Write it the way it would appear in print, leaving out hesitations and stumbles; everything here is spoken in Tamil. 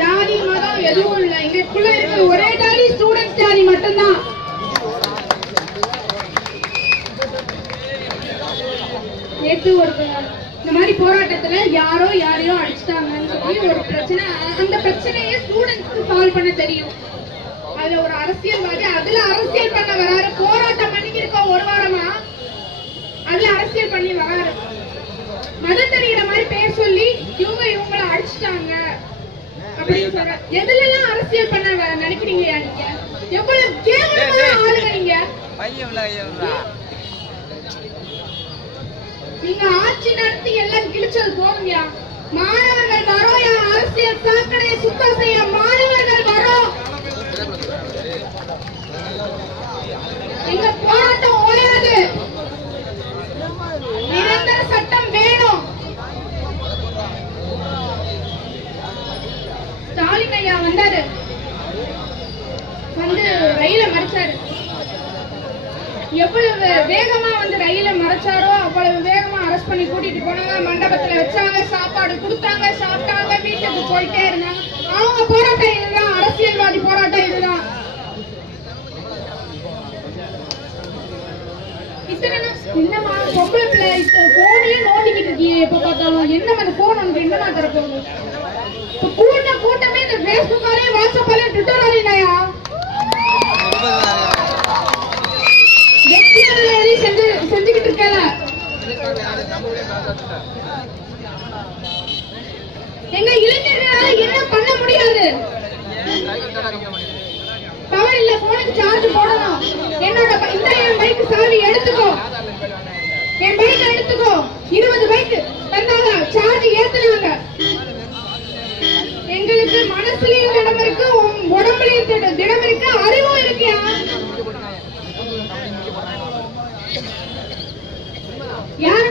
ஜாதி மதம் எதுவும் இல்லை. எங்களுக்குள்ள இருக்கிற ஒரே ஜாதி ஸ்டூடெண்ட்ஸ் ஜாதி மட்டும்தான். நேற்று ஒரு இந்த மாதிரி போராட்டத்துல யாரையோ அடிச்சிட்டாங்கன்னு சொல்லி ஒரு பிரச்சனை. அந்த பிரச்சனையை ஸ்டூடெண்ட்ஸ்க்கு சால்வ் பண்ண தெரியும். அதுல ஒரு அரசியல்வாதி அதுல அரசியல் பண்ண வராரு. போராட்டம் பண்ணிக்கு இருக்கோம் ஒரு வாரமா, அதுல அரசியல் பண்ணி வராரு. மதம் தெரிகிற மாதிரி பேர் சொல்லி இவங்களை அடிச்சிட்டாங்க அப்படின்னு சொல்ற. எதுல எல்லாம் அரசியல் பண்ண நினைக்கிறீங்க? நீங்க எவ்வளவு கேவலமான ஆளுங்க நீங்க. நீங்க ஆட்சி நடத்தி எல்லாம் கிழிச்சது போதுங்கயா. மாணவர்கள் வரோம், அரசியல் சாக்கடையை சுத்தம் செய்ய மாணவர்கள் வரோம். எங்க போராட்டம் ஓயாது. நிரந்தர சட்டம் வேணும். ஸ்டாலின் ஐயா வந்தாரு, வந்து ரயில மறைச்சாரு. எவ்வளவு வேகமா வந்து ரயில மறைச்சாரோ அவ்வளவு வேகமா அரெஸ்ட் பண்ணி கூட்டிட்டு போனாங்க. மண்டபத்துல வச்சாங்க, சாப்பாடு கொடுத்தாங்க, சாப்பிட்டாங்க, வீட்டுக்கு போயிட்டே இருந்தாங்க. அவங்க போராட்டம் இதுதான், அரசியல்வாதி போராட்டம் இதுதான். என்னமா பொம்பளை பிள்ளை போனையே நோண்டிக்கிட்டு இருக்கீங்க எப்ப பார்த்தாலும்? என்ன அந்த போன் உனக்கு என்னமா தரப்போகுது? கூட்டமே இந்த பேஸ்புக்காலே வாட்ஸ்அப்பாலே ட்விட்டராலேயா செஞ்சுக்கிட்டு இருக்கல. எங்க இளைஞர்களால என்ன பண்ண முடியாது? பவர் இல்ல, போனுக்கு சார்ஜ் போடணும். என்னோட இந்த என் பைக் சாவி எடுத்துக்கோ, என் பைக் எடுத்துக்கோ. 20 பைக் தந்தாங்க, சார்ஜ் ஏத்துனாங்க. எங்களுக்கு மனசுலயும் திடம் இருக்கு, உடம்புலயும் திடம் இருக்கு, அறிவும் இருக்கியா? யார